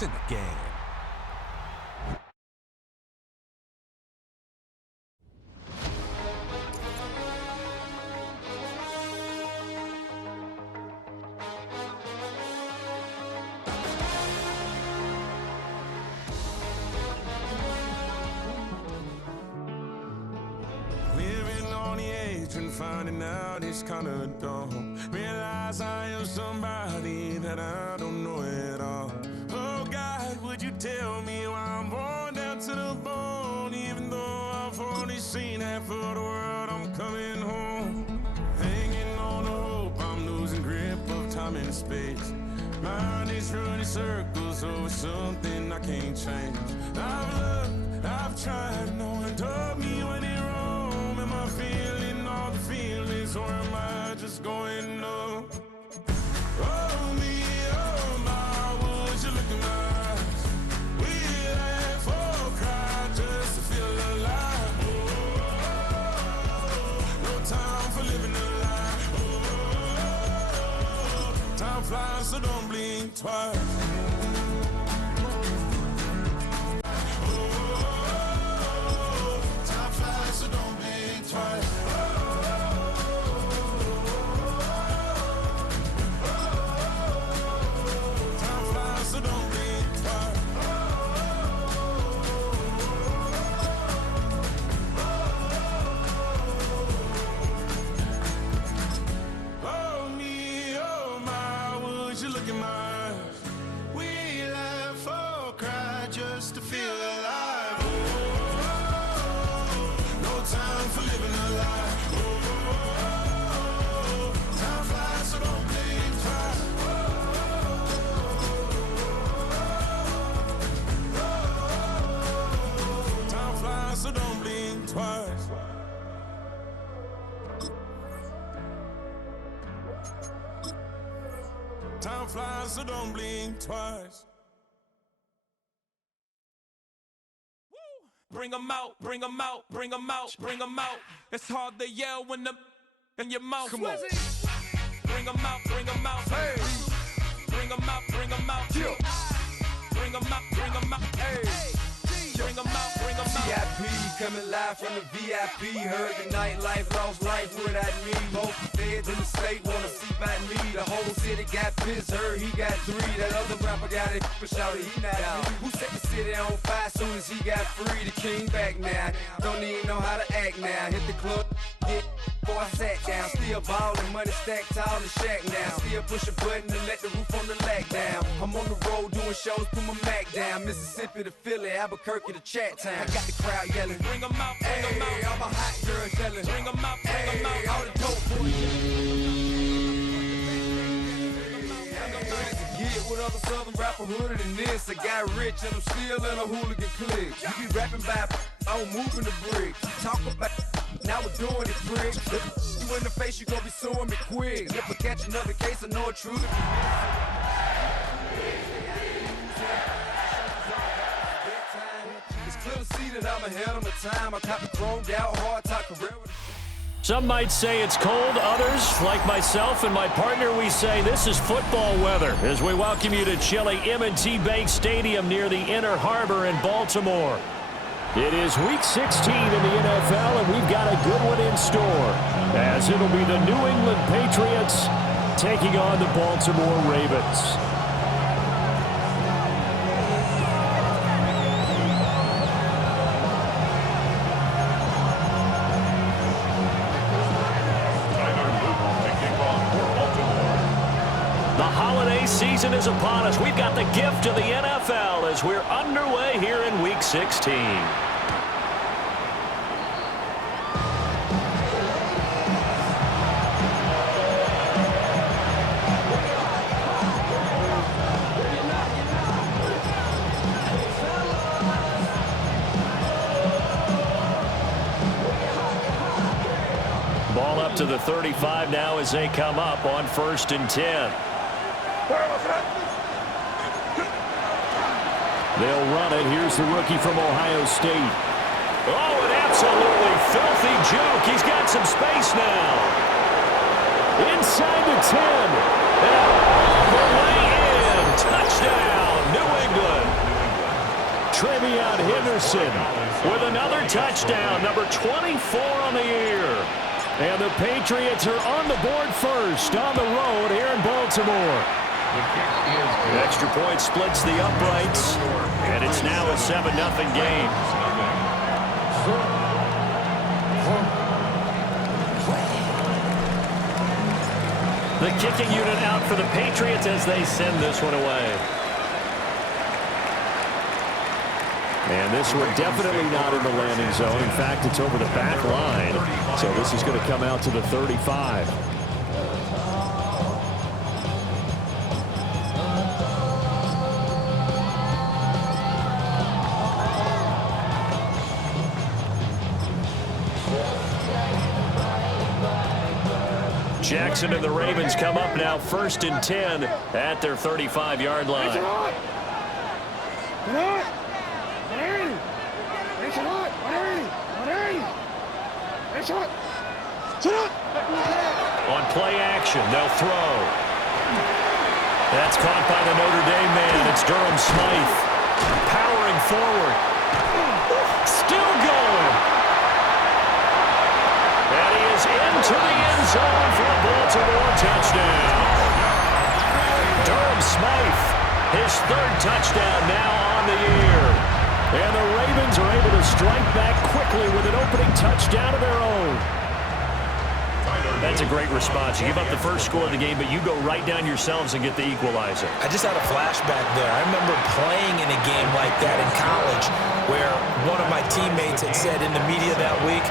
It's in the game. Finding out it's kinda dumb. Realize I am somebody that I don't know at all. Oh God, would you tell me why I'm born down to the bone? Even though I've only seen half of the world, I'm coming home. Hanging on to hope, I'm losing grip of time and space. Mind is running circles over something I can't change. I've looked, I've tried, no one told me when it wrong. Am I feeling all the feelings, or am I just going numb? Oh me, oh my, would you look in my eyes? We laugh or cry just to feel alive. Oh, no time for living a lie. Oh, time flies, so don't blink twice. Time flies, so don't blink twice. Bring 'em out, bring 'em out, bring 'em out, bring 'em out. It's hard to yell when the in your mouth. Come on. Bring 'em out, bring 'em out. Hey. Bring 'em out, bring 'em out. Yeah. Bring 'em out, bring 'em out. Hey. Bring 'em out, bring 'em out. VIP coming live from the VIP. Heard the nightlife, lost life without me. Most feds in the state wanna see about me. The whole city got pissed, heard he got 3. That other rapper got it, but shouted he not out. Who set the city on fire soon as he got free? The king back now, don't even know how to act now. Hit the club, get before I sat down. Still ballin', money stacked tall in the shack now. Still push a button and let the roof on the lack down. I'm on the road doing shows, put my Mac down. Mississippi to Philly, Albuquerque to Chat Town. I got the crowd yelling, bring 'em out, bring 'em out. All my hot girls yelling, bring 'em out, bring 'em out. All the dope boys get with other southern rapper hooded than this. I got rich and I'm still in a hooligan clique. You be rapping by I'm moving the bricks. Talk about now we're doing it bricks. You in the face, you gon' be suing me quick. If I catch another case, I know it's true. It's clear to see that I'm ahead of my time. I caught the chromed out hard top career. Some might say it's cold. Others, like myself and my partner, we say this is football weather as we welcome you to chilly M&T Bank Stadium near the Inner Harbor in Baltimore. It is Week 16 in the NFL, and we've got a good one in store, as it'll be the New England Patriots taking on the Baltimore Ravens. Season is upon us. We've got the gift of the NFL as we're underway here in Week 16. Ball up to the 35 now as they come up on 1st and 10. They'll run it. Here's the rookie from Ohio State. Oh, an absolutely filthy joke. He's got some space now. Inside the 10. And all the way in. Touchdown, New England. Trevion Henderson with another touchdown, number 24 on the year. And the Patriots are on the board first on the road here in Baltimore. The extra point splits the uprights, and it's now a 7-0 game. The kicking unit out for the Patriots as they send this one away. And this one definitely not in the landing zone. In fact, it's over the back line. So this is going to come out to the 35. Jackson and the Ravens come up now 1st and 10 at their 35-yard line. On play action, they'll throw. That's caught by the Notre Dame man. It's Durham Smythe. Powering forward. Still going. And he is into the end zone for a Baltimore touchdown. Durham Smythe, his 3rd touchdown now on the year. And the Ravens are able to strike back quickly with an opening touchdown of their own. That's a great response. You give up the first score of the game, but you go right down yourselves and get the equalizer. I just had a flashback there. I remember playing in a game like that in college where one of my teammates had said in the media that week,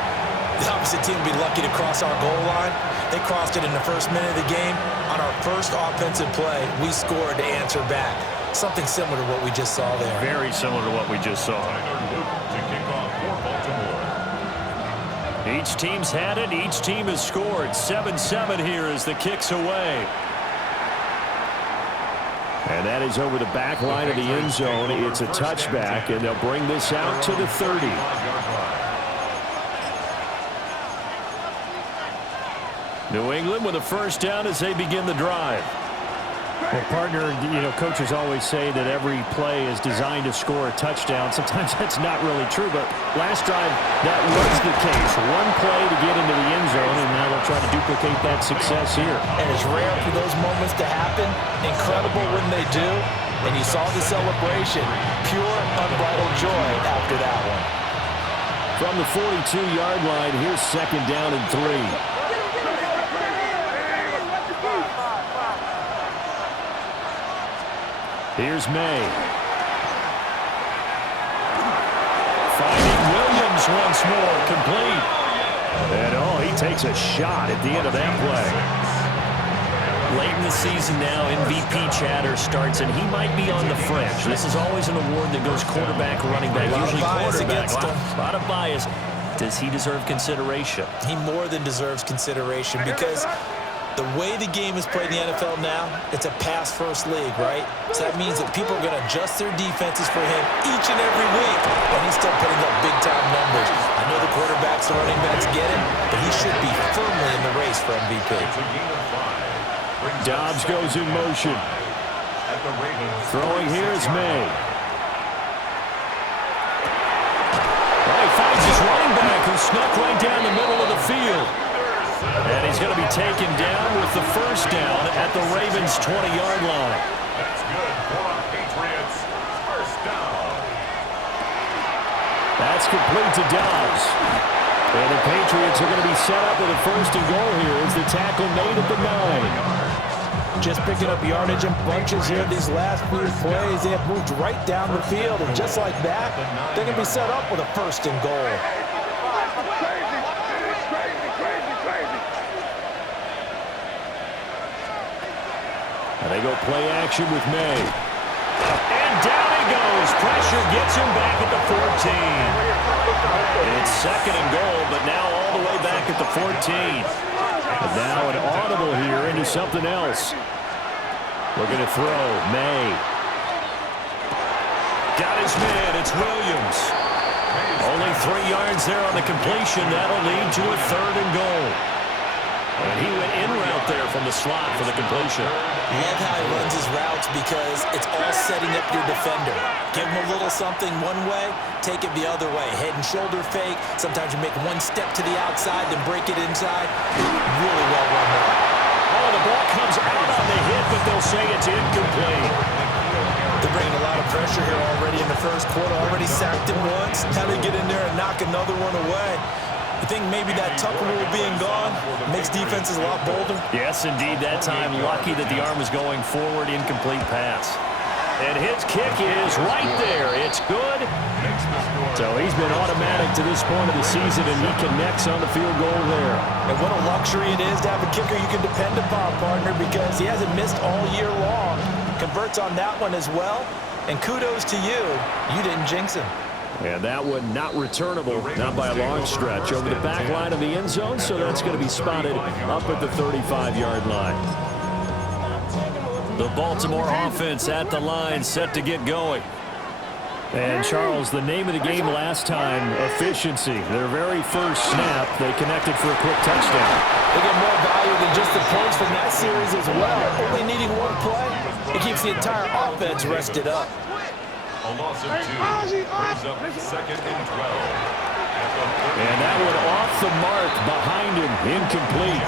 the opposite team would be lucky to cross our goal line. They crossed it in the first minute of the game. On our first offensive play, we scored to answer back. Something similar to what we just saw there. Very similar to what we just saw. Each team's had it. Each team has scored. 7-7 here as the kick's away. And that is over the back line of the end zone. It's a touchback, and they'll bring this out to the 30. New England with a first down as they begin the drive. Well, partner, coaches always say that every play is designed to score a touchdown. Sometimes that's not really true, but last drive, that was the case. One play to get into the end zone, and now they'll try to duplicate that success here. And it's rare for those moments to happen. Incredible when they do. And you saw the celebration. Pure, unbridled joy after that one. From the 42-yard line, here's 2nd down and 3. Here's May. Finding Williams once more, complete. And he takes a shot at the end of that play. Late in the season now, MVP chatter starts, and he might be on the fringe. This is always an award that goes quarterback, running back, usually quarterback. A lot of bias. Does he deserve consideration? He more than deserves consideration because the way the game is played in the NFL now, it's a pass-first league, right? So that means that people are going to adjust their defenses for him each and every week, and he's still putting up big-time numbers. I know the quarterbacks and running backs get him, but he should be firmly in the race for MVP. Dobbs goes in motion. Throwing here is May. He finds his running back who snuck right down the middle of the field. And he's going to be taken down with the first down at the Ravens' 20-yard line. That's good for the Patriots. First down. That's complete to Dobbs. And the Patriots are going to be set up with a 1st and goal here as the tackle made at the 9. Just picking up yardage in bunches here these last few plays. They have moved right down the field, and just like that, they're going to be set up with a 1st and goal. And they go play action with May. And down he goes. Pressure gets him back at the 14. It's 2nd and goal, but now all the way back at the 14. And now an audible here into something else. We're going to throw. May. Got his man. It's Williams. Only 3 yards there on the completion. That'll lead to a 3rd and goal. And he went in route there from the slot for the completion. Love how he runs his routes because it's all setting up your defender. Give him a little something one way, take it the other way. Head and shoulder fake. Sometimes you make one step to the outside, then break it inside. Really well run there. Oh, the ball comes out on the hit, but they'll say it's incomplete. They're bringing a lot of pressure here already in the first quarter. Already sacked him once. Now they get in there and knock another one away. You think maybe that tuck rule being gone makes defenses a lot bolder? Yes, indeed. That time, lucky that the arm was going forward, incomplete pass. And his kick is right there. It's good. So he's been automatic to this point of the season, and he connects on the field goal there. And what a luxury it is to have a kicker you can depend upon, partner, because he hasn't missed all year long. Converts on that one as well. And kudos to you. You didn't jinx him. And that one not returnable, not by a long stretch, over the back line of the end zone, so that's going to be spotted up at the 35-yard line. The Baltimore offense at the line, set to get going. And, Charles, the name of the game last time, efficiency. Their very first snap, they connected for a quick touchdown. They get more value than just the points from that series as well. Only needing one play, it keeps the entire offense rested up. A loss of 2 brings up 2nd and 12. And that one off the mark behind him, incomplete.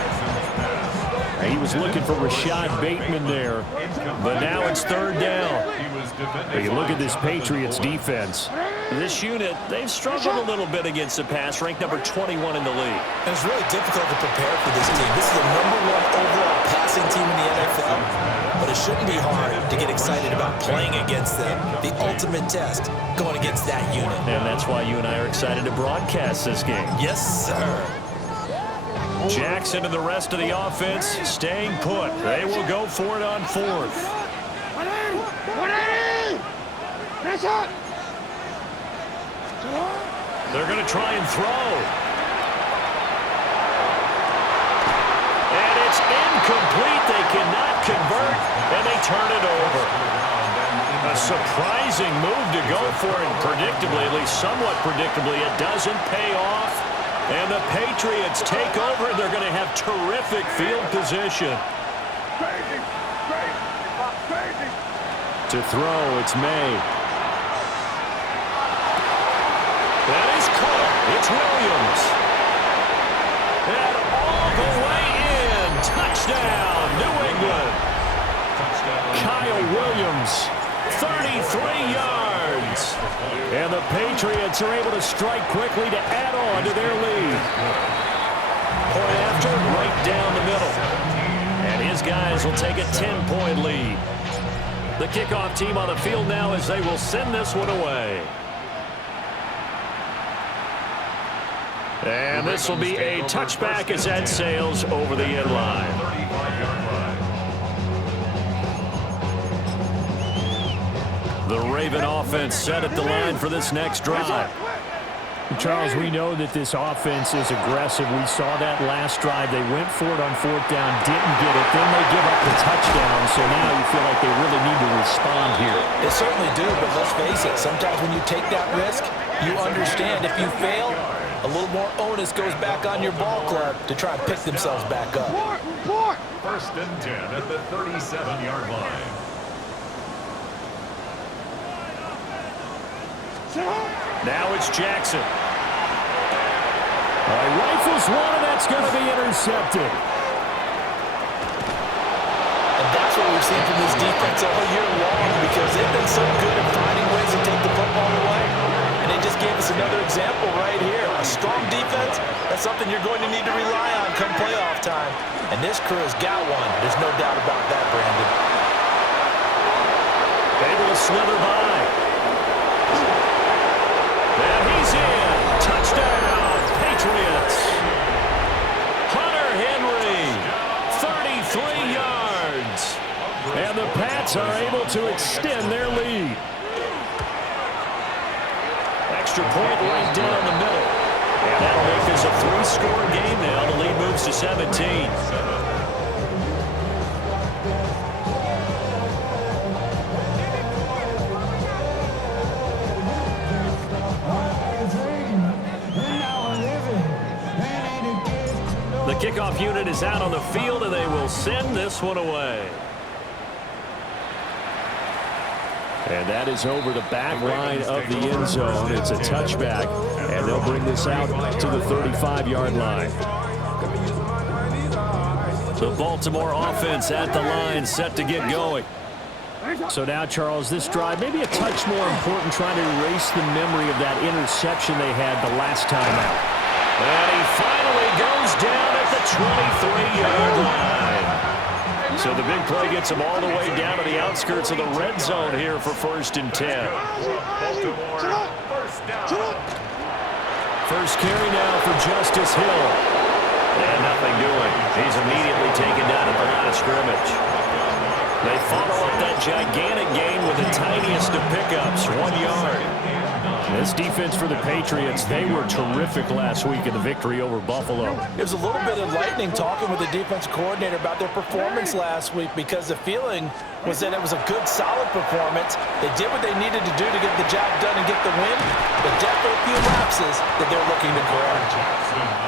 He was looking for Rashad Bateman there, but now it's 3rd down. You look at this Patriots defense. This unit, they've struggled a little bit against the pass, ranked number 21 in the league. And it's really difficult to prepare for this team. This is the #1 overall passing team in the NFL, but it shouldn't be hard to get excited about playing against them. The ultimate test, going against that unit. And that's why you and I are excited to broadcast this game. Yes, sir. Jackson and the rest of the offense staying put. They will go for it on 4th. They're going to try and throw. And it's incomplete. They cannot convert, and they turn it over. A surprising move to go for it, predictably, at least somewhat predictably. It doesn't pay off. And the Patriots take over, and they're going to have terrific field position. To throw, it's May. That is caught. It's Williams. And all the way in. Touchdown, New England. Kyle Williams, 33 yards. And the Patriots are able to strike quickly to add on to their lead. Point after, right down the middle. And his guys will take a 10-point lead. The kickoff team on the field now as they will send this one away. And this will be a touchback as that sails over the end line. The Raven offense set at the line for this next drive. Charles, we know that this offense is aggressive. We saw that last drive. They went for it on 4th down, didn't get it. Then they give up the touchdown, so now you feel like they really need to respond here. They certainly do, but let's face it, sometimes when you take that risk, you understand if you fail, a little more onus goes back on your ball club to try and pick themselves back up. 1st and 10 at the 37-yard line. Now it's Jackson. Rifles one, and that's going to be intercepted. And that's what we've seen from this defense all year long because they've been so good at finding ways to take the football away. And they just gave us another example right here. A strong defense, that's something you're going to need to rely on come playoff time. And this crew has got one. There's no doubt about that, Brandon. Able to slither by. And he's in. Touchdown, Patriots. Hunter Henry, 33 yards. And the Pats are able to extend their lead. Extra point right down the middle. And that'll make this a 3-score game now. The lead moves to 17. The Kickoff unit is out on the field, and they will send this one away. And that is over the back line of the end zone. It's a touchback, and they'll bring this out to the 35-yard line. The Baltimore offense at the line, set to get going. So now, Charles, this drive maybe a touch more important, trying to erase the memory of that interception they had the last time out. And he finally goes down at the 23-yard line. So the big play gets him all the way down to the outskirts of the red zone here for 1st and 10. First carry now for Justice Hill. And nothing doing. He's immediately taken down at the line of scrimmage. They follow up that gigantic gain with the tiniest of pickups, 1 yard. This defense for the Patriots, they were terrific last week in the victory over Buffalo. It was a little bit enlightening talking with the defensive coordinator about their performance last week, because the feeling was that it was a good, solid performance. They did what they needed to do to get the job done and get the win, but definitely a few lapses that they're looking to correct.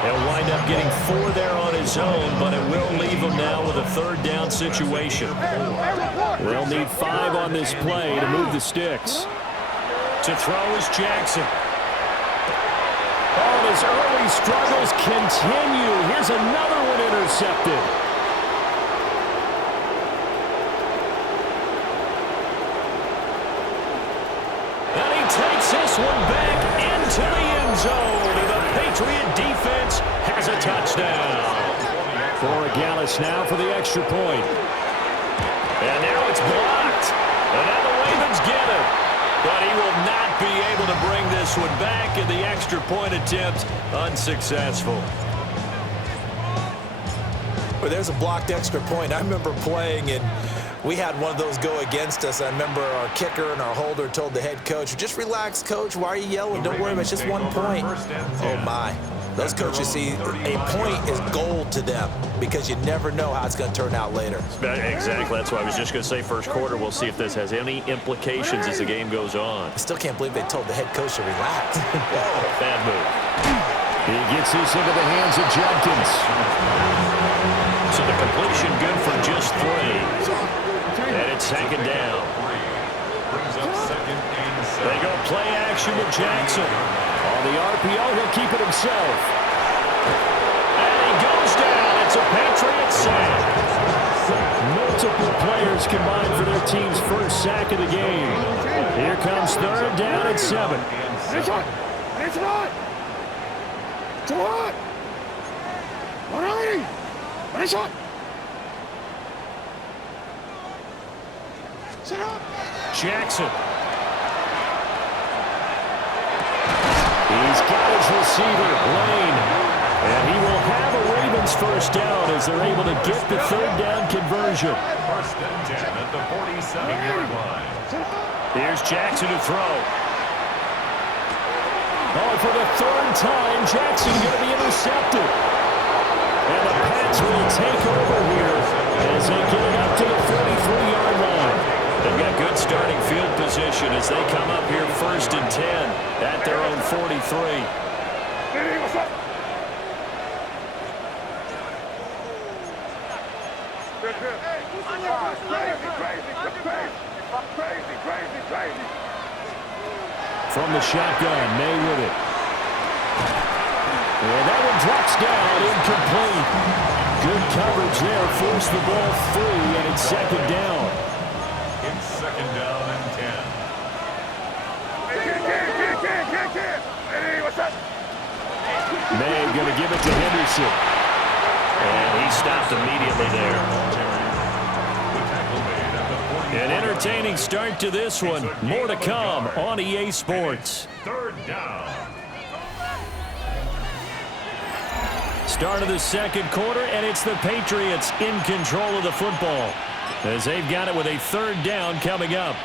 He'll wind up getting 4 there on his own, but it will leave him now with a 3rd down situation. They'll need 5 on this play to move the sticks. To throw is Jackson. Oh, his early struggles continue. Here's another one intercepted. And he takes this one back into the end zone. And the Patriot defense has a touchdown. Borregales now for the extra point. And now it's blocked. And now the Ravens get it. But he will not be able to bring this one back, and the extra point attempt unsuccessful. Well, there's a blocked extra point. I remember playing, and we had one of those go against us. I remember our kicker and our holder told the head coach, just relax, coach. Why are you yelling? Don't worry about it. It's just 1 point. Oh, my. Those coaches see a point is gold to them, because you never know how it's going to turn out later. Exactly. That's why I was just going to say first quarter. We'll see if this has any implications as the game goes on. I still can't believe they told the head coach to relax. Bad move. He gets this into the hands of Judkins. So the completion good for just 3. And it's 2nd down. They go play action with Jackson. On the RPO, he'll keep it himself. And he goes down. It's a Patriot sack. Multiple players combined for their team's first sack of the game. Here comes 3rd down and 7. It's on. It's on. It's on. 180. It's on. Sit up. Jackson. He's got his receiver, Lane. And he will have a Ravens first down as they're able to get the 3rd down conversion. 1st and 10 at the 47-yard line. Here's Jackson to throw. Oh, for the 3rd time, Jackson going to be intercepted. And the Pats will take over here as they get it up to the 43-yard line. They've got good starting field position as they come up here 1st and 10 at their own 43. Hey, what's up? Crazy. From the shotgun, May with it. And that one drops down, incomplete. Good coverage there, forced the ball free, and it's 2nd down. It's 2nd down and 10. Hey, what's up? May going to give it to Henderson. And he stopped immediately there. An entertaining start to this one. More to come on EA Sports. 3rd down. Start of the 2nd quarter, and it's the Patriots in control of the football as they've got it with a 3rd down coming up.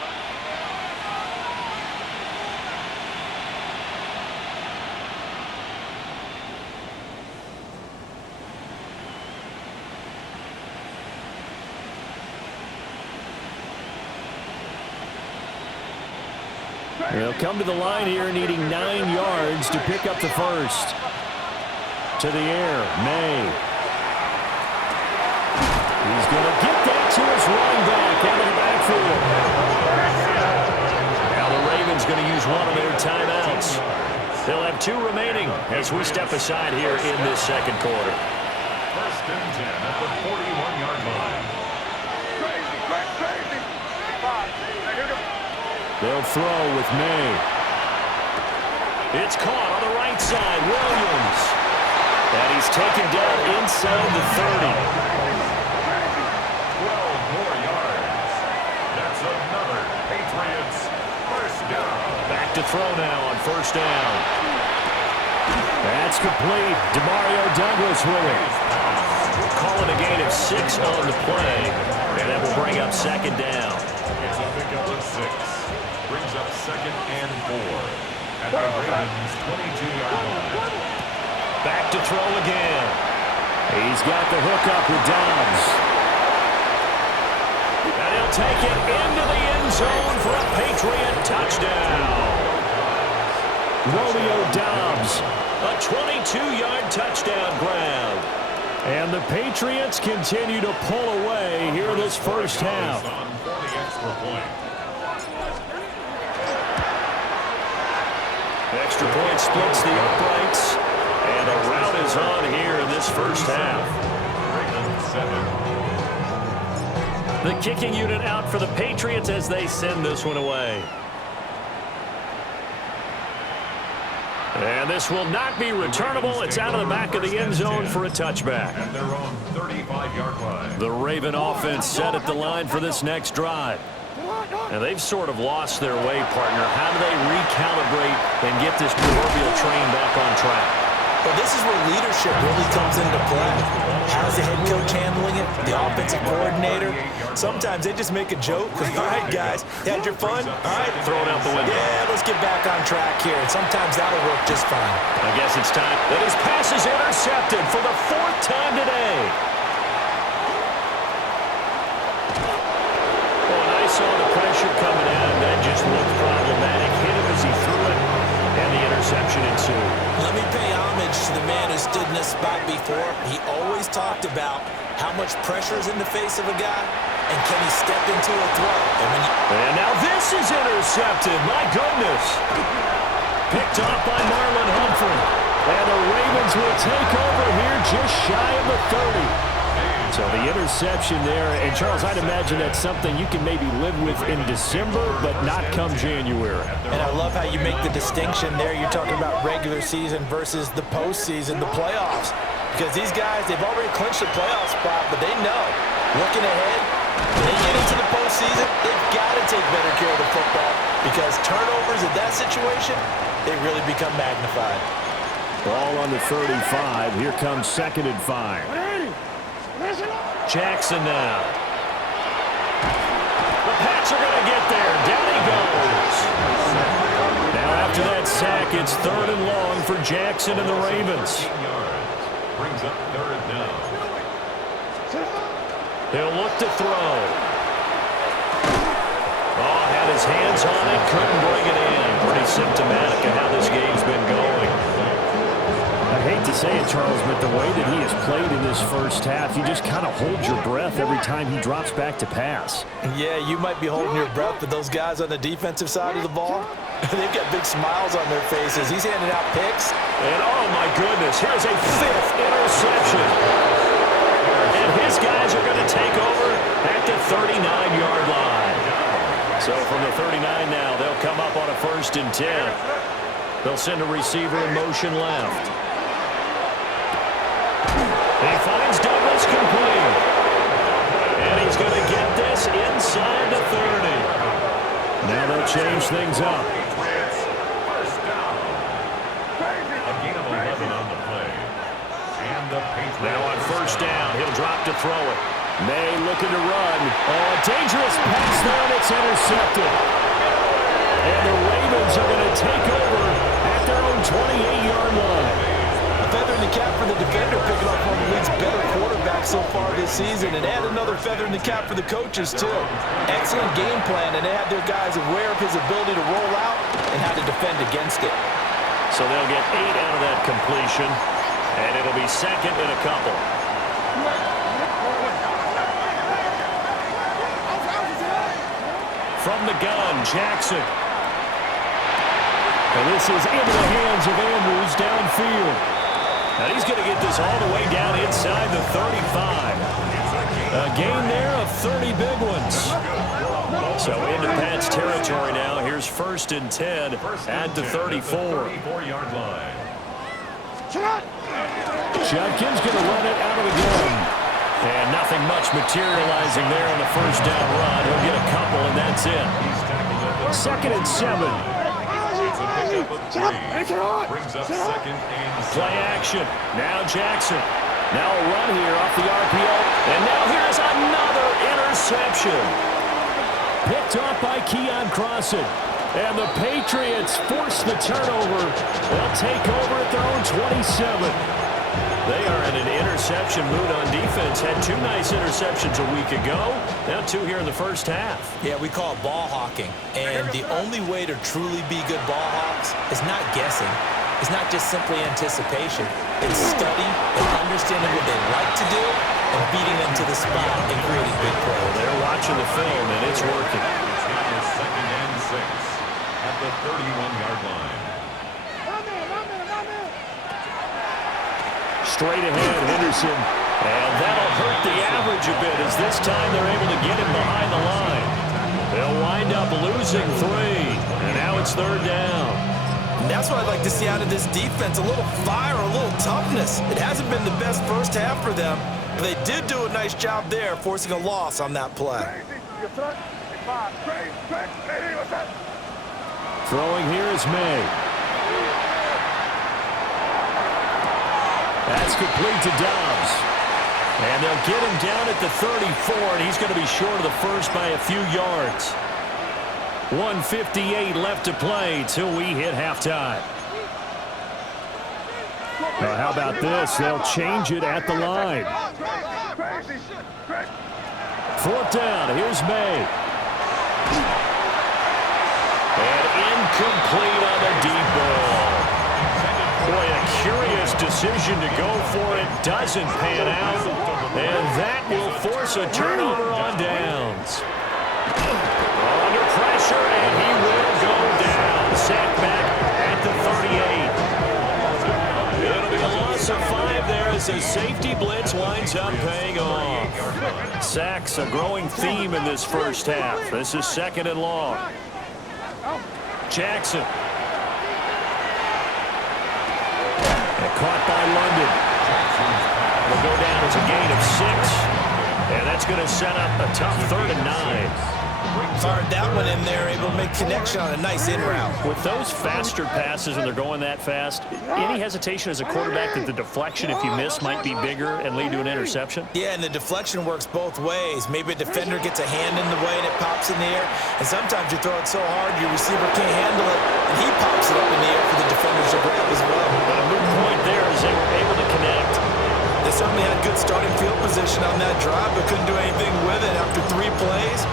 They'll come to the line here needing 9 yards to pick up the first. To the air, May. going to use one of their timeouts. They'll have 2 remaining as we step aside here in this second quarter. First and 10 at the 41-yard line. They'll throw with May. It's caught on the right side. Williams. And he's taken down inside the 30. 12 more yards. That's another Patriots first down. Back to throw now on first down. That's complete. Demario Douglas with it. Calling a gain of 6 on the play. And that will bring up second down. It's a pickup of 6. Brings up second and 4. At the Ravens' 22-yard line. Back to throw again. He's got the hook up with Dobbs. And he'll take it into the end zone for a Patriot touchdown. Romeo Dobbs, a 22-yard touchdown grab. And the Patriots continue to pull away here this first half. On for the extra point. Extra point splits the uprights. And a rout is on here in this first half. Ravens 7. The kicking unit out for the Patriots as they send this one away. And this will not be returnable. It's out of the back of the end zone for a touchback. At their own 35-yard line. The Raven offense set at the line for this next drive. And they've sort of lost their way, partner. How do they recalibrate and get this proverbial train back on track? Well, this is where leadership really comes into play. How's the head coach handling it? The offensive coordinator? Sometimes they just make a joke. All right, guys, had your fun? All right. Throw it out the window. Yeah, let's get back on track here. And sometimes that'll work just fine. I guess it's time that his pass is intercepted for the 4th time today. Oh, and I saw the pressure coming at him. That just looked problematic. Hit him as he threw it, and the interception ensued. Let me pay homage to the man who stood in this spot before. He always talked about how much pressure is in the face of a guy, and can he step into a throw. And now this is intercepted. My goodness. Picked off by Marlon Humphrey. And the Ravens will take over here just shy of the 30. So the interception there. And, Charles, I'd imagine that's something you can maybe live with in December, but not come January. And I love how you make the distinction there. You're talking about regular season versus the postseason, the playoffs. Because these guys, they've already clinched the playoff spot, but they know, looking ahead, when they get into the postseason, they've got to take better care of the football because turnovers in that situation, they really become magnified. Ball on the 35. Here comes 2nd and 5. Jackson now. The Pats are going to get there. Down he goes. Now after that sack, it's 3rd and long for Jackson and the Ravens. Brings up 3rd down. He'll look to throw. Oh, had his hands on it, couldn't bring it in. Pretty symptomatic of how this game's been going. I hate to say it, Charles, but the way that he has played in this first half, you just kind of hold your breath every time he drops back to pass. Yeah, you might be holding your breath, but those guys on the defensive side of the ball, they've got big smiles on their faces. He's handing out picks. And, oh, my goodness, here's a 5th interception. And his guys are going to take over at the 39-yard line. So from the 39 now, they'll come up on a 1st and 10. They'll send a receiver in motion left. He finds Douglas complete. And he's going to get this inside the 30. Now they'll change things up. First down. A gain of 11 on the play. And the Patriots. Now on 1st down, he'll drop to throw it. May looking to run. Oh, a dangerous pass there, and it's intercepted. And the Ravens are going to take over at their own 28-yard line. A feather in the cap for the defender, picking off one of the league's better quarterbacks so far this season, and add another feather in the cap for the coaches, too. Excellent game plan, and they had their guys aware of his ability to roll out and how to defend against it. So they'll get 8 out of that completion, and it'll be 2nd and a couple. From the gun, Jackson. And this is into the hands of Andrews downfield. And he's going to get this all the way down inside the 35. A gain there of 30 big ones. So into Pat's territory now. Here's 1st and 10 at the 34. 34-yard line. Judkins going to run it out of the gun. And nothing much materializing there on the first down run. He'll get a couple, and that's it. 2nd and 7. Brings up 2nd and 7. Play action. Now Jackson. Now a run here off the RPO. And now here's another interception. Picked off by Keon Crossan. And the Patriots force the turnover. They'll take over at their own 27. They are in an interception mood on defense. Had 2 nice interceptions a week ago. Now 2 here in the first half. Yeah, we call it ball hawking. And the only way to truly be good ball hawks is not guessing. It's not just simply anticipation. It's study and understanding what they like to do and beating them to the spot and creating big plays. They're watching the film, and it's working. It's now 2nd and 6 at the 31-yard line. Straight ahead, Henderson. And that'll hurt the average a bit as this time they're able to get him behind the line. They'll wind up losing 3. And now it's 3rd down. And that's what I'd like to see out of this defense. A little fire, a little toughness. It hasn't been the best first half for them. But they did do a nice job there, forcing a loss on that play. Throwing here is May. That's complete to Dobbs. And they'll get him down at the 34, and he's going to be short of the first by a few yards. 1:58 left to play till we hit halftime. Now, how about this? They'll change it at the line. 4th down. Here's May. And incomplete on the deep ball. Boy, a curious decision to go for it. Doesn't pan out. And that will force a turnover on downs. Under pressure, and he will go down. Sacked back at the 38. It'll be a loss of 5 there as the safety blitz winds up paying off. Sacks, a growing theme in this first half. This is 2nd and long. Jackson. And caught by London. Will go down as a gain of 6. And that's going to set up a tough 3rd and 9. Fired that one in there, able to make connection on a nice in route. With those faster passes when they're going that fast, any hesitation as a quarterback that the deflection, if you miss, might be bigger and lead to an interception? Yeah, and the deflection works both ways. Maybe a defender gets a hand in the way and it pops in the air. And sometimes you throw it so hard your receiver can't handle it, and he pops it up in the air for the defenders to grab as well. But a moot point there is they were able to connect. They certainly had good starting field position on that drive, but couldn't do anything with it after 3 plays.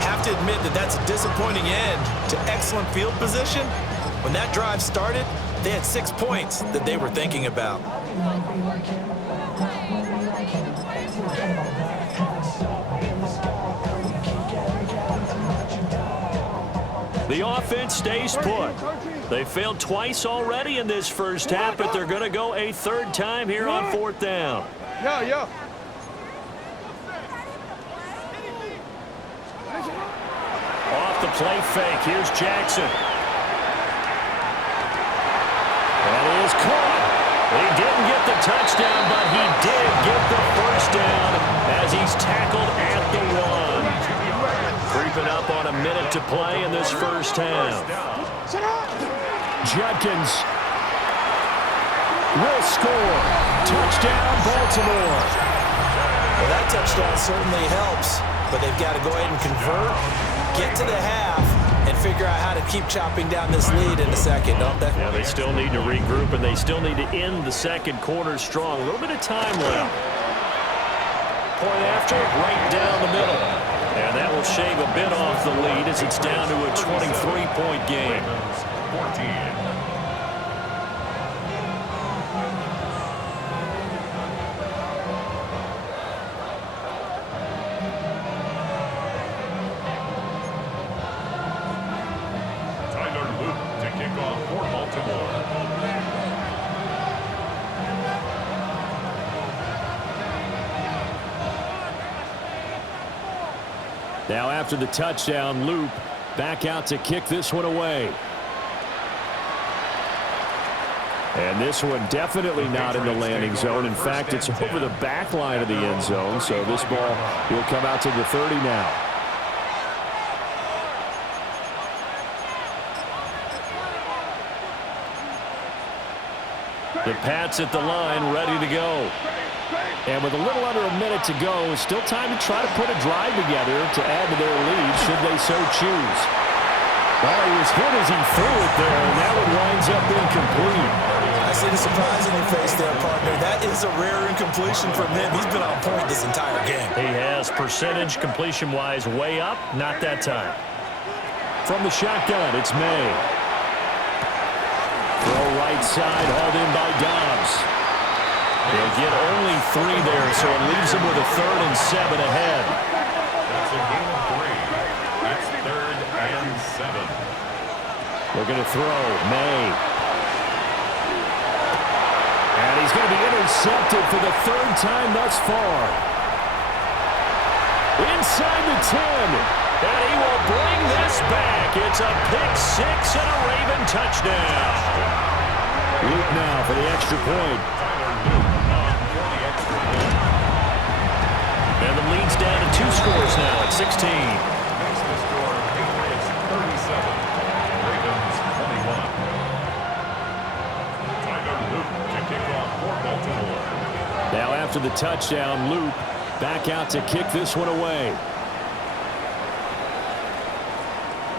Have to admit that that's a disappointing end to excellent field position. When that drive started, they had 6 points that they were thinking about. The offense stays put. They failed twice already in this first half, but they're going to go a 3rd time here on 4th down. Yeah. Off the play fake, here's Jackson. And he is caught. He didn't get the touchdown, but he did get the first down as he's tackled at the 1. Creeping up on a minute to play in this first half. Judkins will score. Touchdown, Baltimore. Well, that touchdown certainly helps, but they've got to go ahead and convert, get to the half, and figure out how to keep chopping down this lead in the second, don't they? Yeah, they still need to regroup, and they still need to end the second quarter strong. A little bit of time left. Point after, right down the middle. And that will shave a bit off the lead as it's down to a 23-point game. 14. Now after the touchdown, Loop back out to kick this one away. And this one definitely not in the landing zone. In fact, it's over the back line of the end zone, so this ball will come out to the 30 now. The Pats at the line, ready to go. And with a little under a minute to go, still time to try to put a drive together to add to their lead, should they so choose. Well, he was hit as he threw it there, and that one winds up incomplete. I see the surprise in your face there, partner. That is a rare incompletion from him. He's been on point this entire game. He has percentage completion-wise way up, not that time. From the shotgun, it's May. Throw right side, hauled in by Dobbs. They'll get only 3 there, so it leaves them with a 3rd and 7 ahead. That's a gain of 3. That's 3rd and 7. They're going to throw. May. And he's going to be intercepted for the 3rd time thus far. Inside the 10. And he will bring this back. It's a pick 6 and a Raven touchdown. Luke now for the extra point. And the lead's down to 2 scores now at 16. Makes the score Patriots 37, Ravens 21. Tyler Luke to kick off for Baltimore. Now after the touchdown, Luke back out to kick this one away.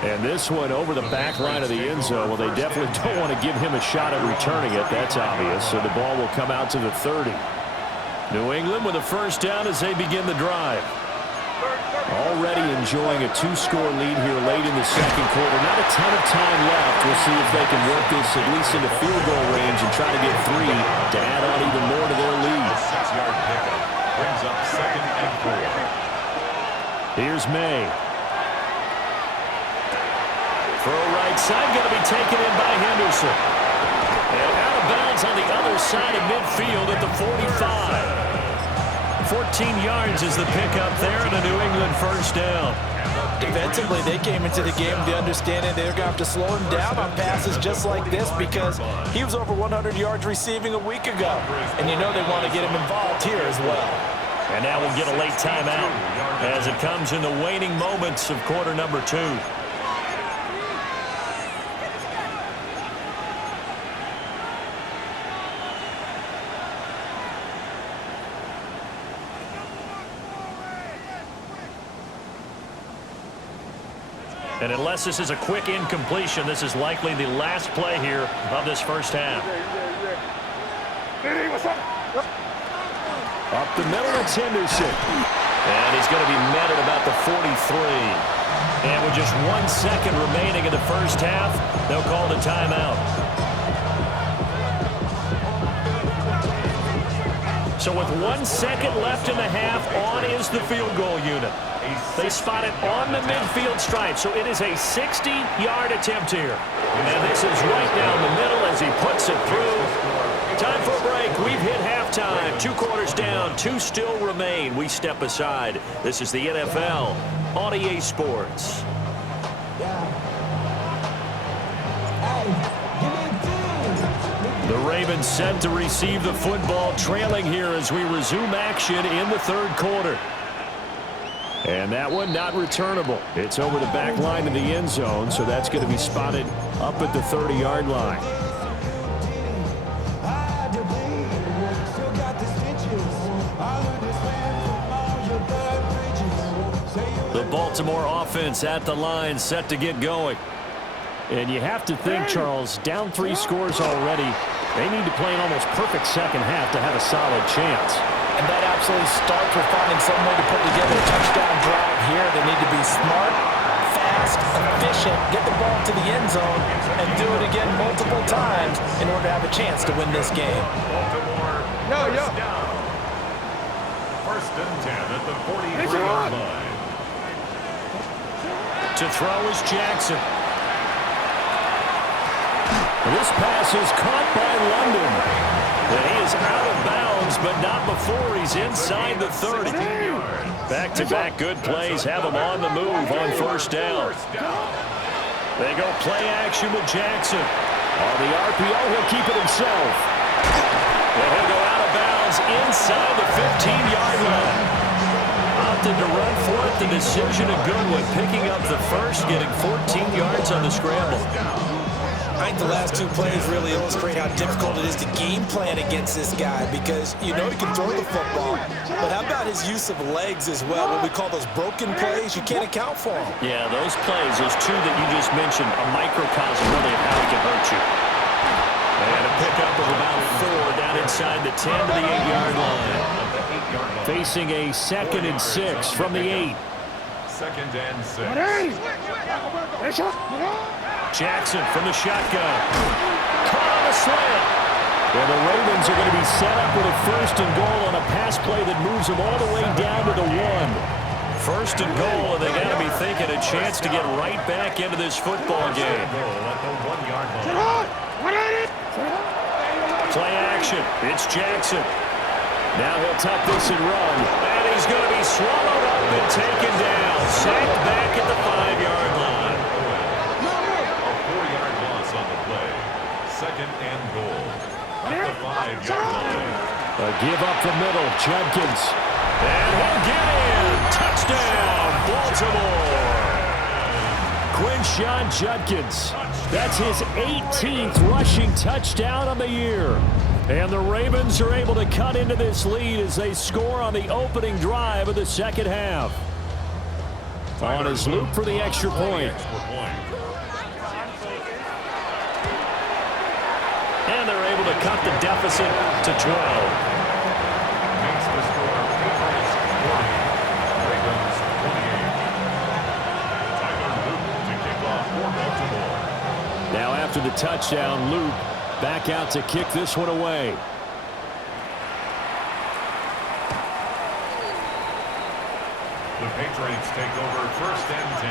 And this one over the back line of the end zone. Well, they definitely don't want to give him a shot at returning it. That's obvious. So the ball will come out to the 30. New England with a first down as they begin the drive. Already enjoying a 2-score lead here late in the second quarter. Not a ton of time left. We'll see if they can work this at least into field goal range and try to get 3 to add on even more to their lead. 6-yard pickup brings up 2nd and 4. Here's May. Throw right side, going to be taken in by Henderson. And out of bounds on the other side of midfield at the 45. 14 yards is the pickup there, and a New England first down. Defensively, they came into the game with the understanding they're going to have to slow him down on passes just like this because he was over 100 yards receiving a week ago. And you know they want to get him involved here as well. And now we'll get a late timeout as it comes in the waning moments of quarter number 2. And unless this is a quick incompletion, this is likely the last play here of this first half. Up the middle, it's Henderson. And he's going to be met at about the 43. And with just 1 second remaining in the first half, they'll call the timeout. So with 1 second left in the half, on is the field goal unit. They spot it on the midfield stripe, so it is a 60-yard attempt here. And this is right down the middle as he puts it through. Time for a break. We've hit halftime. 2 quarters down, 2 still remain. We step aside. This is the NFL on EA Sports. The Ravens set to receive the football, trailing here as we resume action in the 3rd quarter. And that one not returnable. It's over the back line of the end zone, so that's going to be spotted up at the 30-yard line. The Baltimore offense at the line, set to get going. And you have to think, Charles, down 3 scores already. They need to play an almost perfect second half to have a solid chance. And that absolutely starts with finding some way to put together a touchdown drive here. They need to be smart, fast, efficient, get the ball to the end zone, and do it again multiple times in order to have a chance to win this game. Baltimore first down. 1st and 10 at the 43-yard line. To throw is Jackson. This pass is caught by London. And he is out of bounds, but not before he's inside the 30. Back-to-back good plays have them on the move on first down. They go play action with Jackson. On the RPO, he'll keep it himself. And he'll go out of bounds inside the 15-yard line. Opted to run for it. The decision a good one. Picking up the first, getting 14 yards on the scramble. I think the last two plays really illustrate how difficult it is to game plan against this guy because you know he can throw the football, but how about his use of legs as well? What we call those broken plays, you can't account for them. Yeah, those plays, those two that you just mentioned, a microcosm really of how he can hurt you. And a pickup of about 4 down inside the 10 to the 8-yard line. Facing a 2nd and 6 from the 8. 2nd and 6. Jackson from the shotgun. Caught on the slant. Well, the Ravens are going to be set up with a 1st and goal on a pass play that moves them all the way down to the 1. 1st and goal, and they got to be thinking a chance to get right back into this football game. Play action. It's Jackson. Now he'll tuck this and run. And he's going to be swallowed up and taken down. Sacked back at the 5-yard line. A 4-yard loss on the play. 2nd and goal. At the 5-yard line. A give up the middle. Judkins. And he'll get in. Touchdown, Baltimore. Quinshon Judkins. That's his 18th rushing touchdown on the year. And the Ravens are able to cut into this lead as they score on the opening drive of the second half. On his loop for the extra point. And they're able to cut the deficit to 12. Makes the score Patriots 40, Ravens 28. Tyler Luke to kick off for Baltimore. Now after the touchdown, Luke back out to kick this one away. The Patriots take over 1st and 10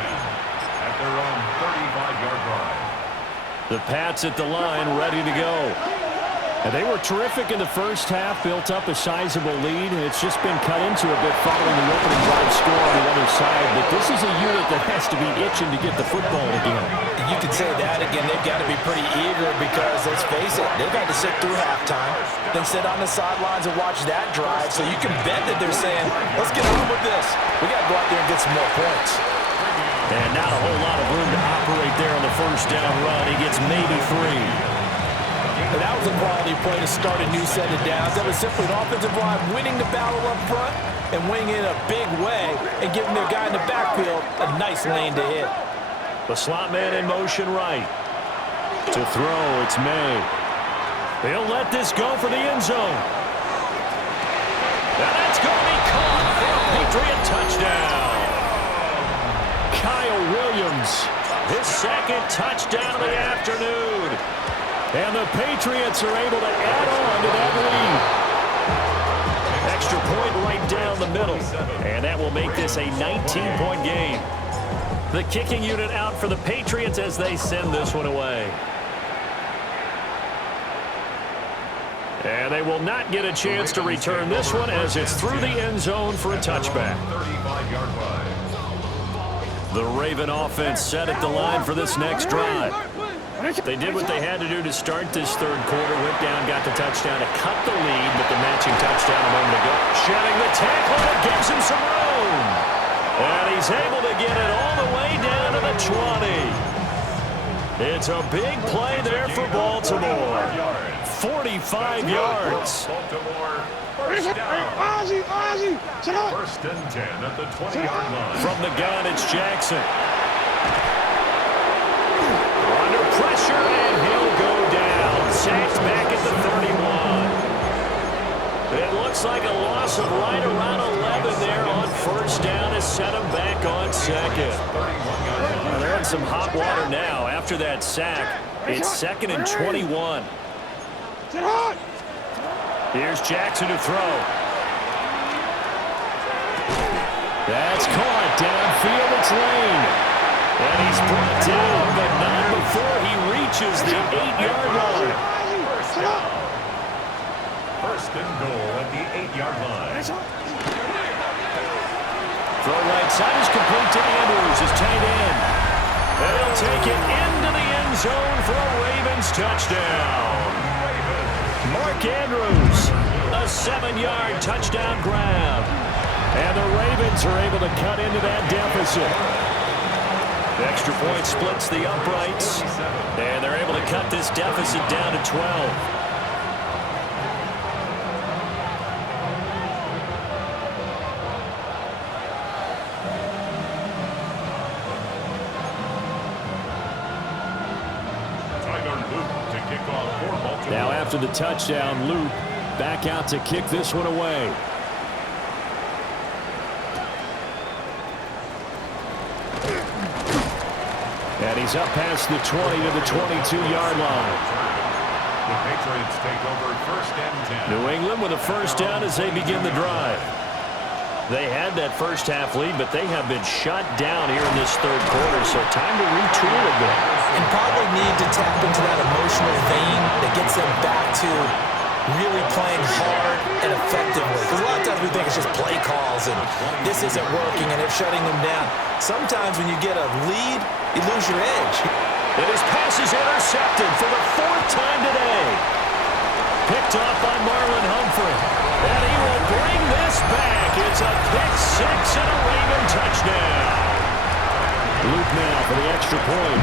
at their own 35-yard line. The Pats at the line, ready to go. And they were terrific in the first half, built up a sizable lead. It's just been cut into a bit following the opening drive score on the other side. But this is a unit that has to be itching to get the football again. You could say that again. They've got to be pretty eager because, let's face it, they've had to sit through halftime, then sit on the sidelines and watch that drive. So you can bet that they're saying, let's get on with this. We got to go out there and get some more points. And not a whole lot of room to operate there on the first down run. He gets maybe 3. And that was a quality play to start a new set of downs. That was simply an offensive line winning the battle up front and winning in a big way and giving their guy in the backfield a nice lane to hit. The slot man in motion right. To throw, it's May. He'll let this go for the end zone. Now that's going to be caught for a Patriot touchdown. Kyle Williams, his 2nd touchdown of the afternoon. And the Patriots are able to add on to that lead. Extra point right down the middle. And that will make this a 19-point game. The kicking unit out for the Patriots as they send this one away. And they will not get a chance to return this one as it's through the end zone for a touchback. 35-yard line. The Raven offense set at the line for this next drive. They did what they had to do to start this third quarter. Went down, got the touchdown to cut the lead, but the matching touchdown a moment ago. Shedding the tackle, and gives him some room. And he's able to get it all the way down to the 20. It's a big play there for Baltimore. 45 yards. Baltimore, first down. 1st and 10 at the 20-yard line. From the gun, it's Jackson. Under pressure, and he'll go down. Sacked back at the 31. It looks like a loss of right around 11 there on first down to set him back on 2nd. They're in some hot water now after that sack. It's 2nd and 21. Here's Jackson to throw. That's caught downfield. It's Lane. And he's brought down, but not before he reaches the 8-yard line. First and goal at the 8-yard line. Throw right side is complete to Andrews, his tight end. And he'll take it into the end zone for a Ravens touchdown. Mark Andrews, a 7-yard touchdown grab. And the Ravens are able to cut into that deficit. The extra point splits the uprights, and they're able to cut this deficit down to 12. Now after the touchdown, Luke back out to kick this one away. And he's up past the 20 to the 22-yard line. The Patriots take over 1st and 10. New England with a first down as they begin the drive. They had that first half lead, but they have been shut down here in this third quarter, so time to retool a bit. And probably need to tap into that emotional vein that gets them back to really playing hard and effectively. Because a lot of times we think it's just play calls and this isn't working and it's shutting them down. Sometimes when you get a lead, you lose your edge. And his pass is intercepted for the 4th time today. Picked off by Marlon Humphrey. And he will bring this back. It's a pick 6 and a Raven touchdown. Luke now for the extra point.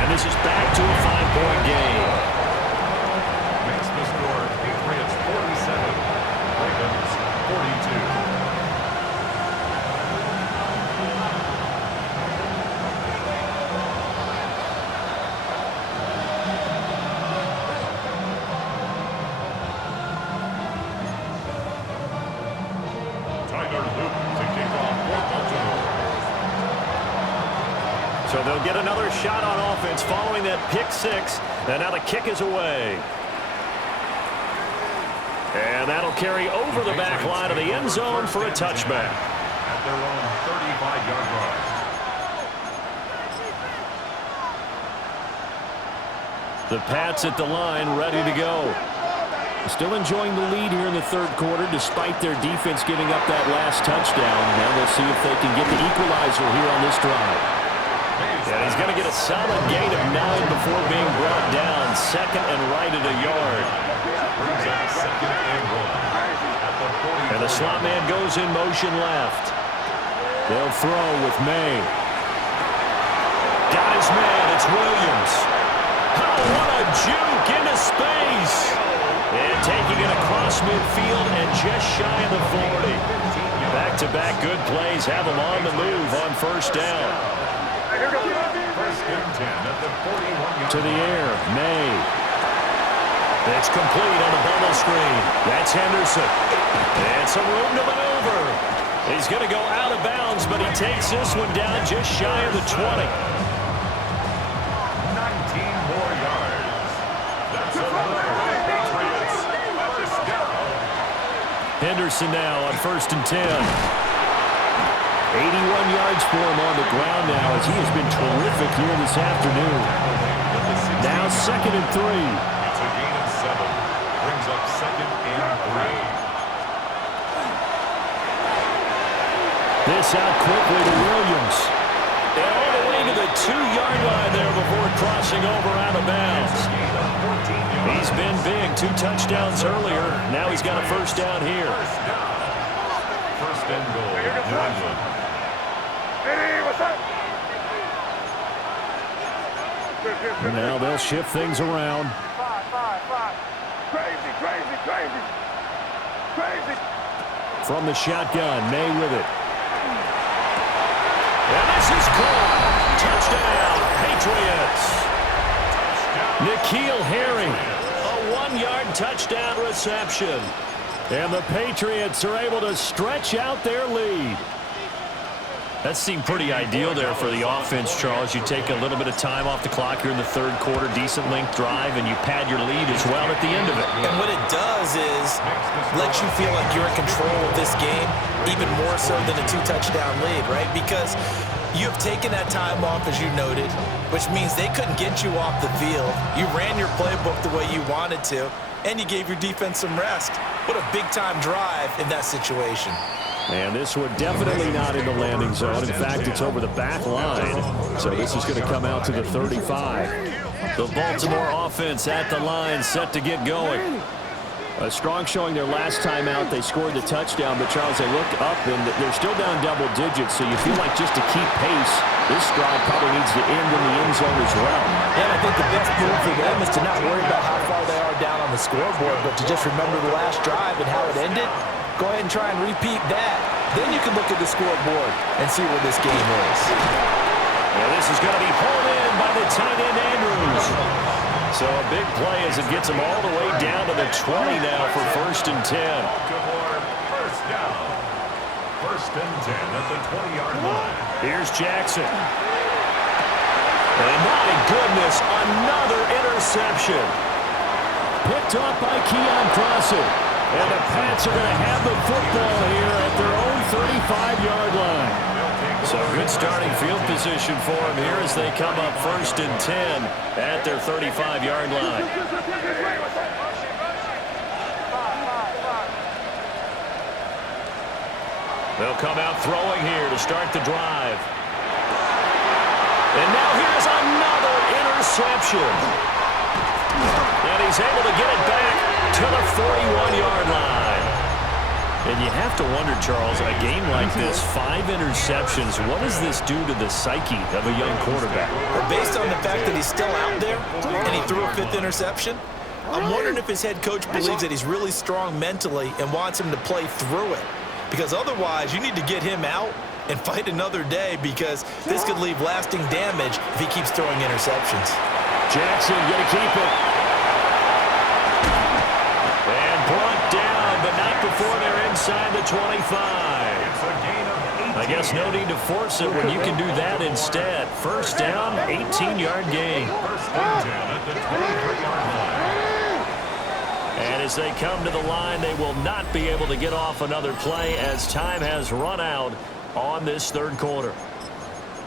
And this is back to a 5-point game. Makes the score Patriots 47, Ravens 42. So they'll get another shot on offense following that pick 6. And now the kick is away. And that'll carry over the back line of the end zone for a touchback. At their own 35-yard line. The Pats at the line, ready to go. Still enjoying the lead here in the third quarter despite their defense giving up that last touchdown. Now we'll see if they can get the equalizer here on this drive. And he's going to get a solid gain of 9 before being brought down. 2nd and right at a yard. And the slot man goes in motion left. They'll throw with May. Got his man. It's Williams. Oh, what a juke into space. And taking it across midfield and just shy of the 40. Back-to-back good plays have them on the move on first down. To the air, May. It's complete on the bubble screen. That's Henderson. And some room to maneuver. He's going to go out of bounds, but he takes this one down just shy of the 20. 19 more yards. That's another Patriots first down. Henderson now on 1st and 10. 81 yards for him on the ground now as he has been terrific here this afternoon. Now 2nd and 3. It's a gain of 7. Brings up 2nd and 3. This out quickly to Williams. And all the way to the 2-yard line there before crossing over out of bounds. He's been big. 2 touchdowns earlier. Now he's got a first down here. First and goal, New England. Now they'll shift things around. From the shotgun, May with it. And this is caught. Touchdown, Patriots. N'Keal Harry, a 1-yard touchdown reception. And the Patriots are able to stretch out their lead. That seemed pretty ideal there for the offense, Charles. You take a little bit of time off the clock here in the third quarter, decent length drive, and you pad your lead as well at the end of it. And what it does is let you feel like you're in control of this game, even more so than a 2-touchdown lead, right? Because you've taken that time off, as you noted, which means they couldn't get you off the field. You ran your playbook the way you wanted to. and you gave your defense some rest. What a big-time drive in that situation. And this one definitely not in the landing zone. In fact, it's over the back line. So this is going to come out to the 35. The Baltimore offense at the line, set to get going. A strong showing their last time out. They scored the touchdown, but Charles, they looked up, and they're still down double digits, so you feel like just to keep pace, this drive probably needs to end in the end zone as well. And I think the best move for them is to not worry about how far they are down on the scoreboard, but to just remember the last drive and how it ended. Go ahead and try and repeat that. Then you can look at the scoreboard and see where this game is. Yeah, this is going to be hauled in by the tight end Andrews. So a big play as it gets him all the way down to the 20 now for 1st and 10. First down. 1st and 10 at the 20-yard line. Here's Jackson. And my goodness, another interception. Picked off by Keon Crossen. And the Pats are going to have the football here at their own 35-yard line. So good starting field position for them here as they come up 1st and 10 at their 35-yard line. They'll come out throwing here to start the drive. And now here's another interception. And he's able to get it back to the 41-yard line. And you have to wonder, Charles, a game like this, 5 interceptions, what does this do to the psyche of a young quarterback? Well, based on the fact that he's still out there and he threw a 5th interception, I'm wondering if his head coach believes that he's really strong mentally and wants him to play through it. Because otherwise, you need to get him out and fight another day, because this could leave lasting damage if he keeps throwing interceptions. Jackson going to keep it. And brought down, but not before they're inside the 25. I guess no need to force it when you can do that instead. 1st down, 18-yard gain. 1st and 10 at the 23-yard line. And as they come to the line, they will not be able to get off another play as time has run out on this 3rd quarter.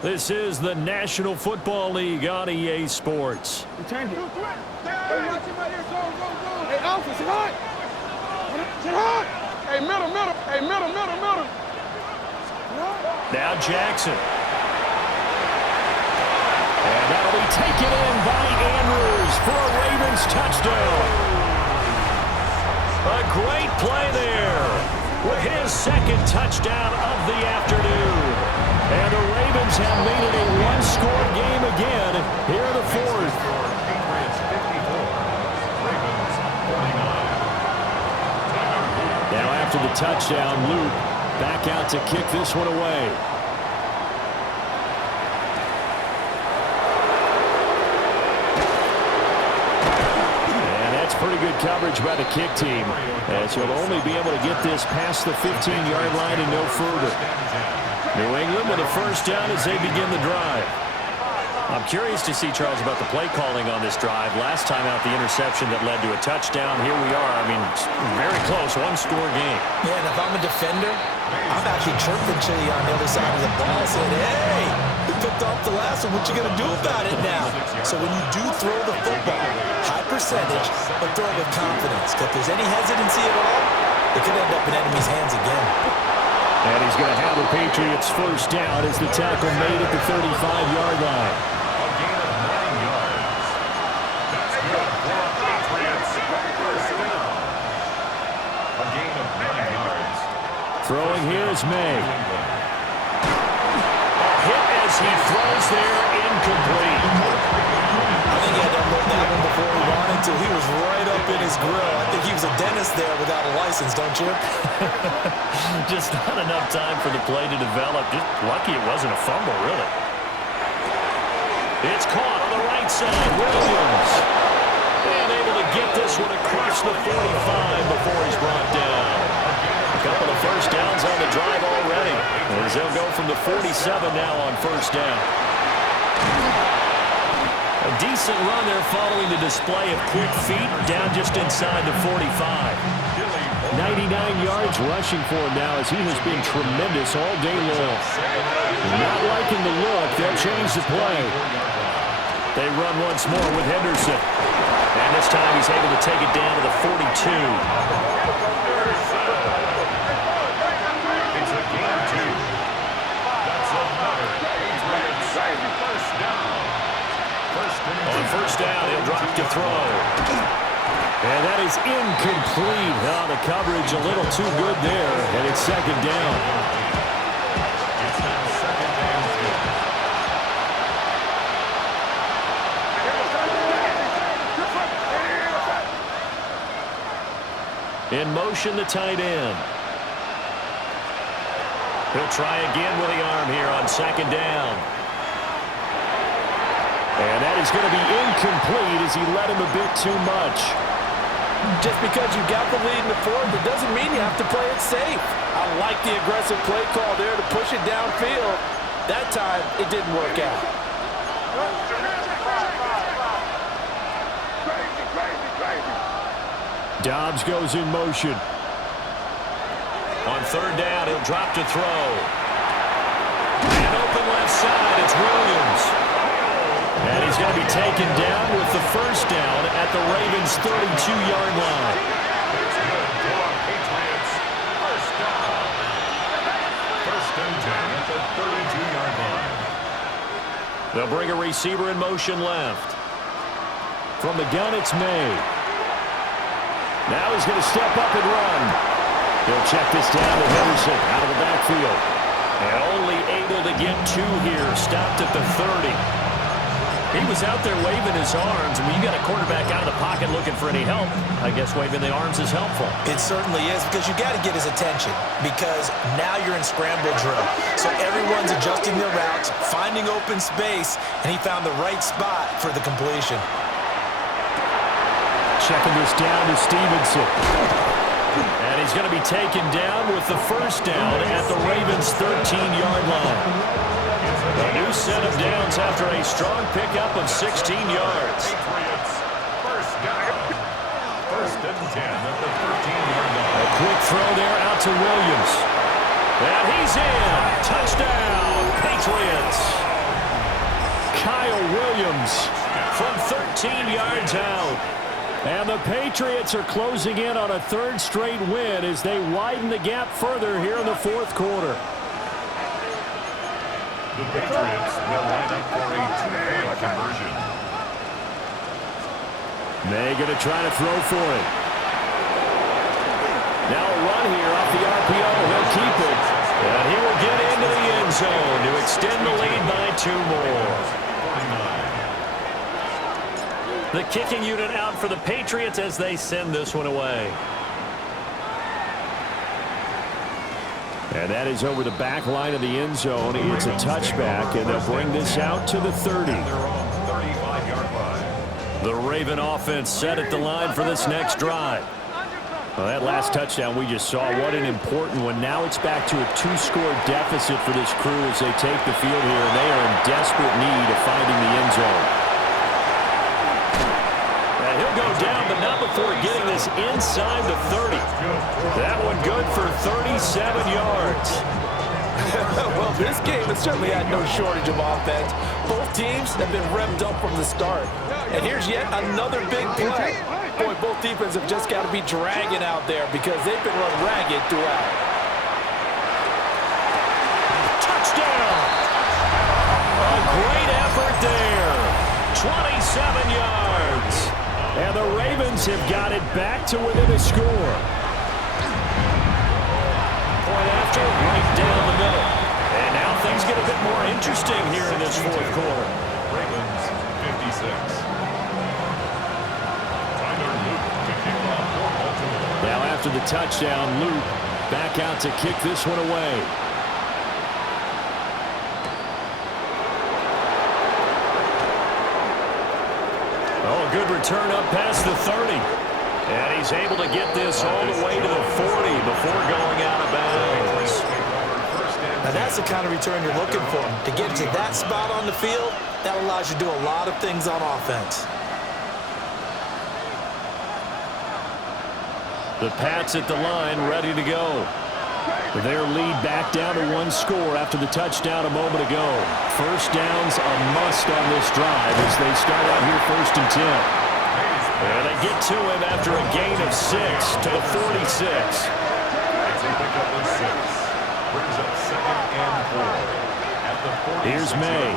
This is the National Football League on EA Sports. Hey, Alpha, sit hot. Sit hot. Hey, middle. Hey, middle. Now Jackson. And that'll be taken in by Andrews for a Ravens touchdown. A great play there with his 2nd touchdown of the afternoon. And the Ravens have made it a one-score game again here in the 4th. Patriots 54. Ravens 49. Now after the touchdown, Luke back out to kick this one away. Pretty good coverage by the kick team, as he'll only be able to get this past the 15-yard line and no further. New England with a 1st down as they begin the drive. I'm curious to see, Charles, about the play calling on this drive. Last time out, the interception that led to a touchdown. Here we are. I mean, very close, one-score game. Yeah, and if I'm a defender, I'm actually chirping to you on the other side of the ball, saying, hey, you picked off the last one. What you going to do about it now? So when you do throw the football, high percentage, but throw it with confidence. If there's any hesitancy at all, it could end up in enemy's hands again. And he's going to have the Patriots 1st down as the tackle made at the 35-yard line. A gain of 9 yards. That's good for the Patriots. 1st down. A gain of 9 yards. Throwing here is May. A hit as he throws there, incomplete. I think he had to unload that one before he wanted to. He was right up in his grill. I think he was a dentist there without a license, don't you? Just not enough time for the play to develop. Just lucky it wasn't a fumble, really. It's caught on the right side. Williams. And able to get this one across the 45 before he's brought down. A couple of 1st downs on the drive already. As they'll go from the 47 now on 1st down. A decent run there following the display of quick feet down just inside the 45. 99 yards rushing for him now as he has been tremendous all day long. Not liking the look. They'll change the play. They run once more with Henderson. And this time he's able to take it down to the 42. It's a gain of 2. That's another Patriots first down. On first down, he'll drop to throw. And that is incomplete. Oh, the coverage a little too good there, and it's second down. It's now second down 2. In motion, the tight end. He'll try again with the arm here on second down. And that is going to be incomplete as he led him a bit too much. Just because you got the lead in the fourth, it doesn't mean you have to play it safe. I like the aggressive play call there to push it downfield. That time, it didn't work out. Dobbs goes in motion. On third down, he'll drop to throw. And open left side, it's Williams. And he's going to be taken down with the first down at the Ravens' 32-yard line. It's good for Patriots. First down. First and 10 at the 32-yard line. They'll bring a receiver in motion left. From the gun, it's May. Now he's going to step up and run. He'll check this down to Henderson out of the backfield. And only able to get 2 here, stopped at the 30. He was out there waving his arms, and when you got a quarterback out of the pocket looking for any help, I guess waving the arms is helpful. It certainly is, because you got to get his attention, because now you're in scramble drill. So everyone's adjusting their routes, finding open space, and he found the right spot for the completion. Checking this down to Stevenson. And he's going to be taken down with the first down at the Ravens' 13-yard line. A new set of downs after a strong pickup of 16 yards. Patriots. First down. First and 10 at the 13-yard line. A quick throw there out to Williams. And he's in. Touchdown, Patriots. Kyle Williams From 13 yards out. And the Patriots are closing in on a third straight win as they widen the gap further here in the fourth quarter. The Patriots will line up for a 2-point conversion. May going to try to throw for it. Now a run here off the RPO. He'll keep it. And he will get into the end zone to extend the lead by 2 more. The kicking unit out for the Patriots as they send this one away. And that is over the back line of the end zone. It's a touchback, and they'll bring this out to the 30. Their own 35-yard line. The Raven offense set at the line for this next drive. Well, that last touchdown we just saw, what an important one. Now it's back to a 2-score deficit for this crew as they take the field here, and they are in desperate need of finding the end zone. And he'll go down, but not before getting this inside the 30. That one good for 37 yards. Well, this game has certainly had no shortage of offense. Both teams have been revved up from the start. And here's yet another big play. Boy, both defenses have just got to be dragging out there because they've been run ragged throughout. Touchdown! A great effort there. 27 yards. And the Ravens have got it back to within a score. Point after, right down the middle. And now things get a bit more interesting here in this fourth quarter. Ravens 56. Tyler Luke to kick off for Baltimore. Now after the touchdown, Luke back out to kick this one away. Oh, good return up past the 30. And he's able to get this all the way to the 40 before going out of bounds. Now that's the kind of return you're looking for. To get to that spot on the field, that allows you to do a lot of things on offense. The Pats at the line, ready to go. Their lead back down to one score after the touchdown a moment ago. First down's a must on this drive as they start out here 1st and 10. And they get to him after a gain of 6 to the 46. They pick up with 6. Brings up 2nd and 4 at the 46. Here's May.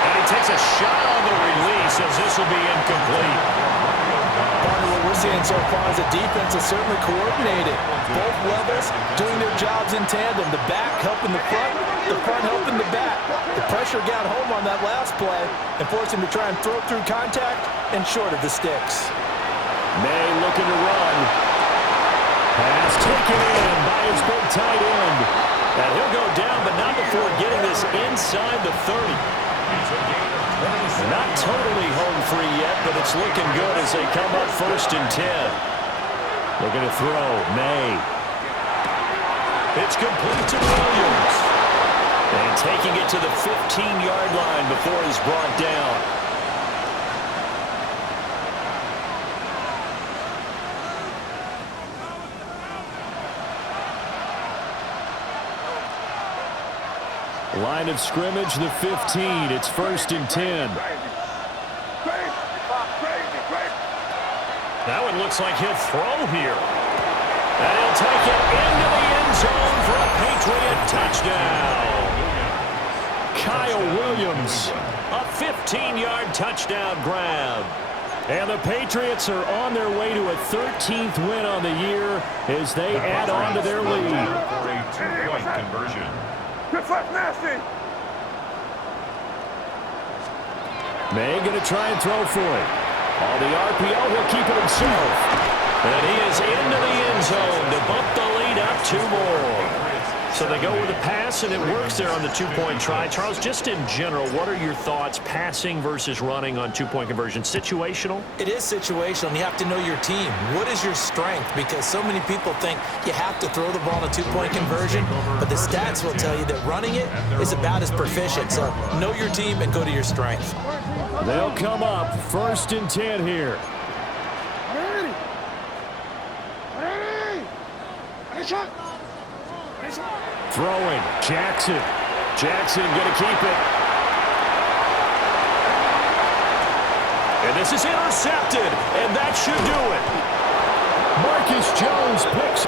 And he takes a shot on the release as this will be incomplete. Partner, what we're seeing so far is the defense is certainly coordinated. Both levels doing their jobs in tandem. The back helping the front helping the back. The pressure got home on that last play and forced him to try and throw through contact and short of the sticks. May looking to run. Pass taken in by his big tight end. And he'll go down, but not before getting this inside the 30. Not totally home free yet, but it's looking good as they come up 1st and 10. Looking to throw. May. It's complete to Williams. And taking it to the 15-yard line before he's brought down. Line of scrimmage, the 15. It's 1st and 10. That one looks like he'll throw here. And he'll take it into the end zone for a Patriot touchdown. Kyle Williams. A 15-yard touchdown grab. And the Patriots are on their way to a 13th win on the year as they add on to their lead. For a 2-point conversion. Nasty. May going to try and throw for it. On the RPO, he'll keep it himself. And he is into the end zone to bump the lead up 2 more. So they go with a pass, and it works there on the 2-point try. Charles, just in general, what are your thoughts passing versus running on 2-point conversion? Situational? It is situational, and you have to know your team. What is your strength? Because so many people think you have to throw the ball in a 2-point conversion, but the stats will tell you that running it is about as proficient. So know your team and go to your strength. They'll come up 1st and 10 here. Throwing. Jackson. Jackson going to keep it. And this is intercepted, and that should do it. Marcus Jones picks